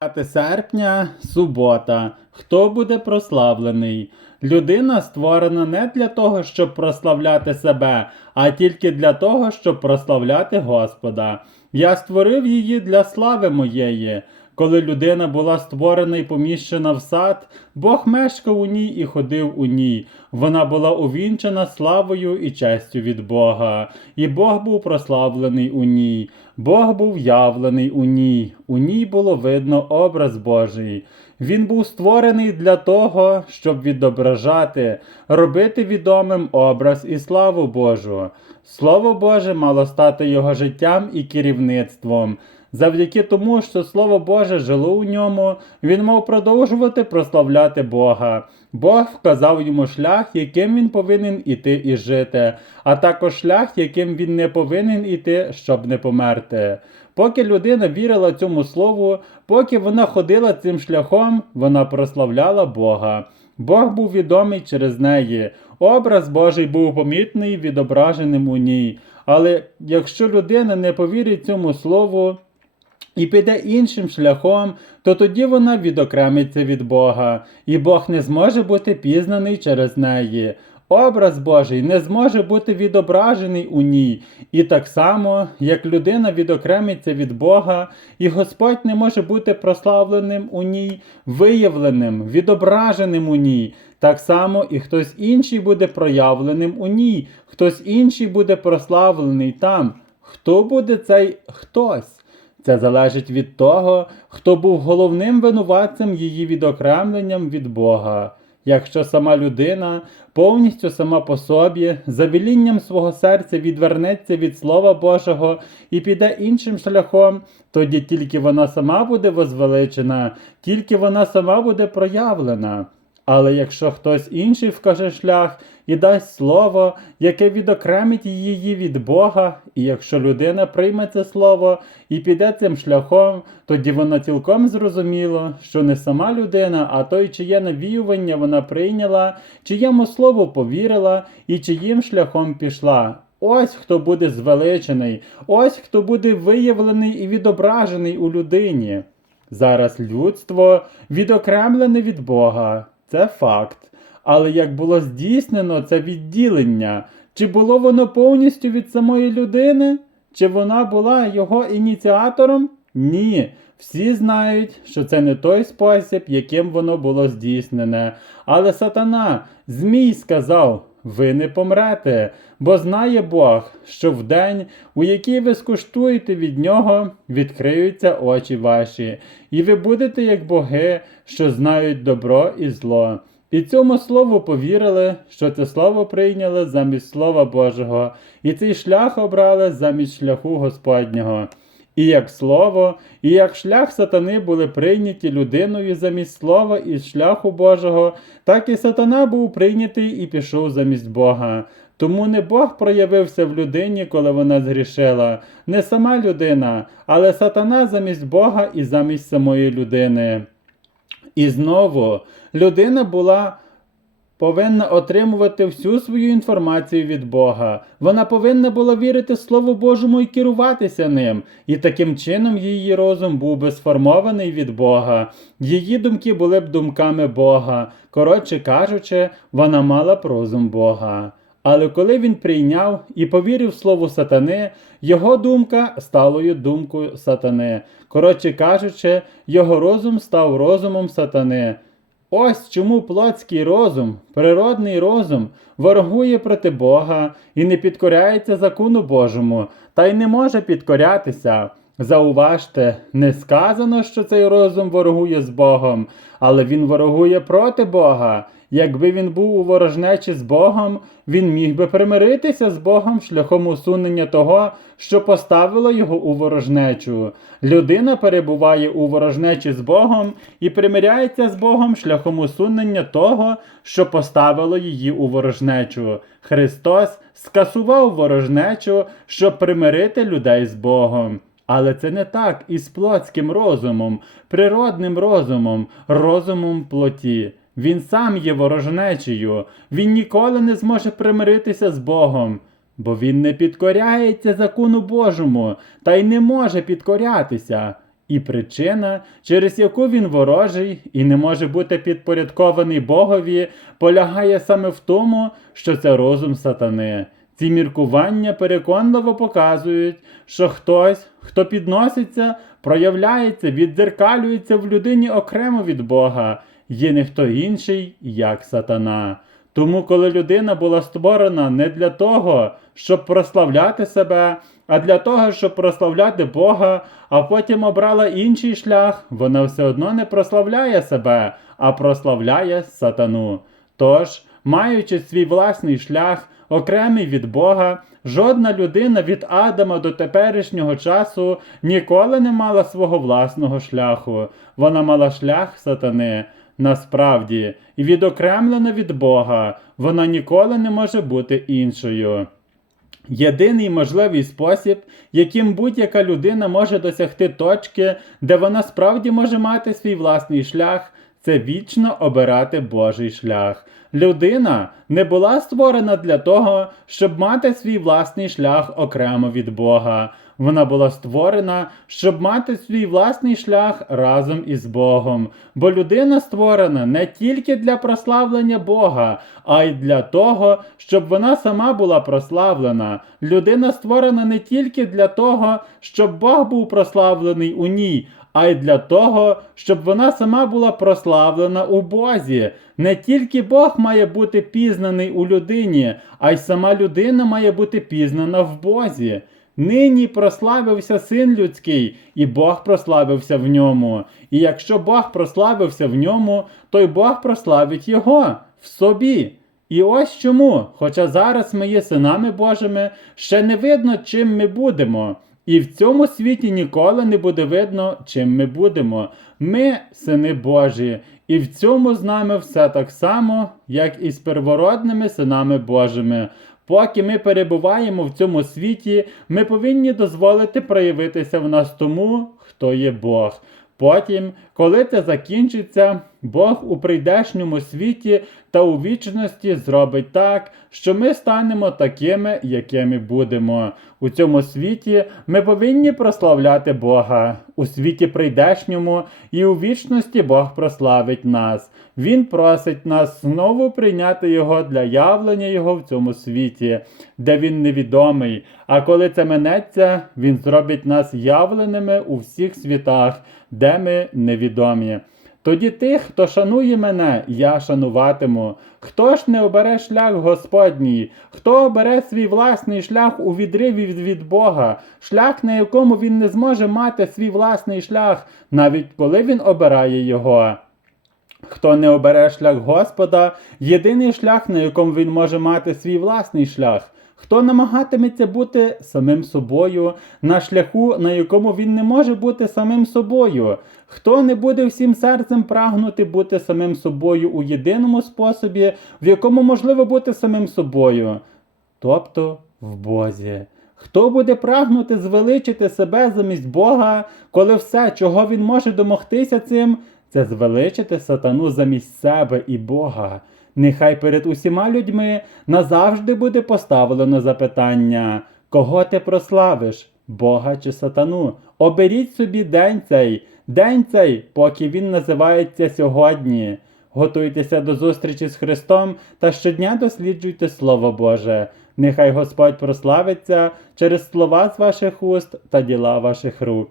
5 серпня, субота. Хто буде прославлений? Людина створена не для того, щоб прославляти себе, а тільки для того, щоб прославляти Господа. Я створив її для слави моєї. Коли людина була створена і поміщена в сад, Бог мешкав у ній і ходив у ній. Вона була увінчена славою і честю від Бога, і Бог був прославлений у ній. Бог був явлений у ній, у ній було видно образ Божий. Він був створений для того, щоб відображати, робити відомим образ і славу Божу. Слово Боже мало стати його життям і керівництвом. Завдяки тому, що Слово Боже жило у ньому, він мав продовжувати прославляти Бога. Бог вказав йому шлях, яким він повинен іти і жити, а також шлях, яким він не повинен іти, щоб не померти. Поки людина вірила цьому слову, поки вона ходила цим шляхом, вона прославляла Бога. Бог був відомий через неї. Образ Божий був помітний, відображеним у ній. Але якщо людина не повірить цьому слову, і піде іншим шляхом, то тоді вона відокремиться від Бога, і Бог не зможе бути пізнаний через неї. Образ Божий не зможе бути відображений у ній, і так само, як людина відокремиться від Бога, і Господь не може бути прославленим у ній, виявленим, відображеним у ній. Так само і хтось інший буде проявленим у ній, хтось інший буде прославлений там. Хто буде цей хтось? Це залежить від того, хто був головним винуватцем її відокремленням від Бога. Якщо сама людина повністю сама по собі, за велінням свого серця відвернеться від Слова Божого і піде іншим шляхом, тоді тільки вона сама буде возвеличена, тільки вона сама буде проявлена. Але якщо хтось інший вкаже шлях і дасть слово, яке відокремить її від Бога, і якщо людина прийме це слово і піде цим шляхом, тоді вона цілком зрозуміло, що не сама людина, а той, чиє навіювання вона прийняла, чиєму слову повірила і чиїм шляхом пішла. Ось хто буде звеличений, ось хто буде виявлений і відображений у людині. Зараз людство відокремлене від Бога. Це факт. Але як було здійснено це відділення? Чи було воно повністю від самої людини? Чи вона була його ініціатором? Ні. Всі знають, що це не той спосіб, яким воно було здійснене. Але сатана, Змій сказав: ви не помрете, бо знає Бог, що в день, у який ви скуштуєте від нього, відкриються очі ваші, і ви будете як боги, що знають добро і зло. І цьому слову повірили, що це слово прийняли замість Слова Божого, і цей шлях обрали замість шляху Господнього. І як слово, і як шлях сатани були прийняті людиною замість слова і шляху Божого, так і сатана був прийнятий і пішов замість Бога. Тому не Бог проявився в людині, коли вона згрішила, не сама людина, але сатана замість Бога і замість самої людини. І знову людина була повинна отримувати всю свою інформацію від Бога. Вона повинна була вірити Слову Божому і керуватися ним. І таким чином її розум був би сформований від Бога. Її думки були б думками Бога. Коротше кажучи, вона мала б розум Бога. Але коли він прийняв і повірив слову сатани, його думка сталою думкою сатани. Коротше кажучи, його розум став розумом сатани. Ось чому плотський розум, природний розум ворогує проти Бога і не підкоряється закону Божому, та й не може підкорятися. Зауважте, не сказано, що цей розум ворогує з Богом, але він ворогує проти Бога. Якби він був у ворожнечі з Богом, він міг би примиритися з Богом шляхом усунення того, що поставило його у ворожнечу. Людина перебуває у ворожнечі з Богом і примиряється з Богом шляхом усунення того, що поставило її у ворожнечу. Христос скасував ворожнечу, щоб примирити людей з Богом. Але це не так із плотським розумом, природним розумом, розумом плоті. Він сам є ворожнечею, він ніколи не зможе примиритися з Богом, бо він не підкоряється закону Божому та й не може підкорятися. І причина, через яку він ворожий і не може бути підпорядкований Богові, полягає саме в тому, що це розум сатани. Ці міркування переконливо показують, що хтось, хто підноситься, проявляється, віддзеркалюється в людині окремо від Бога, є не хто інший, як сатана. Тому, коли людина була створена не для того, щоб прославляти себе, а для того, щоб прославляти Бога, а потім обрала інший шлях, вона все одно не прославляє себе, а прославляє сатану. Тож, маючи свій власний шлях, окремий від Бога, жодна людина від Адама до теперішнього часу ніколи не мала свого власного шляху. Вона мала шлях сатани. Насправді, і відокремлена від Бога, вона ніколи не може бути іншою. Єдиний можливий спосіб, яким будь-яка людина може досягти точки, де вона справді може мати свій власний шлях, це вічно обирати Божий шлях. Людина не була створена для того, щоб мати свій власний шлях окремо від Бога. Вона була створена, щоб мати свій власний шлях разом із Богом. Бо людина створена не тільки для прославлення Бога, а й для того, щоб вона сама була прославлена. Людина створена не тільки для того, щоб Бог був прославлений у ній, а й для того, щоб вона сама була прославлена у Бозі. Не тільки Бог має бути пізнаний у людині, а й сама людина має бути пізнана в Бозі. Нині прославився син людський, і Бог прославився в ньому. І якщо Бог прославився в ньому, то й Бог прославить його в собі. І ось чому, хоча зараз ми є синами Божими, ще не видно, чим ми будемо. І в цьому світі ніколи не буде видно, чим ми будемо. Ми сини Божі, і в цьому з нами все так само, як і з первородними синами Божими. Поки ми перебуваємо в цьому світі, ми повинні дозволити проявитися в нас тому, хто є Бог. Потім, коли це закінчиться, Бог у прийдешньому світі та у вічності зробить так, що ми станемо такими, якими будемо. У цьому світі ми повинні прославляти Бога. У світі прийдешньому і у вічності Бог прославить нас. Він просить нас знову прийняти Його для явлення Його в цьому світі, де Він невідомий. А коли це минеться, Він зробить нас явленими у всіх світах, де ми невідомі. Тоді тих, хто шанує мене, я шануватиму. Хто ж не обере шлях Господній, хто обере свій власний шлях у відриві від, Бога, шлях, на якому він не зможе мати свій власний шлях, навіть коли він обирає його. Хто не обере шлях Господа, єдиний шлях, на якому він може мати свій власний шлях. Хто намагатиметься бути самим собою на шляху, на якому він не може бути самим собою, хто не буде всім серцем прагнути бути самим собою у єдиному способі, в якому можливо бути самим собою, тобто в Бозі. Хто буде прагнути звеличити себе замість Бога, коли все, чого він може домогтися цим, це звеличити сатану замість себе і Бога. Нехай перед усіма людьми назавжди буде поставлено запитання, кого ти прославиш, Бога чи сатану? Оберіть собі день цей, день цей, поки він називається сьогодні. Готуйтеся до зустрічі з Христом та щодня досліджуйте Слово Боже. Нехай Господь прославиться через слова з ваших уст та діла ваших рук.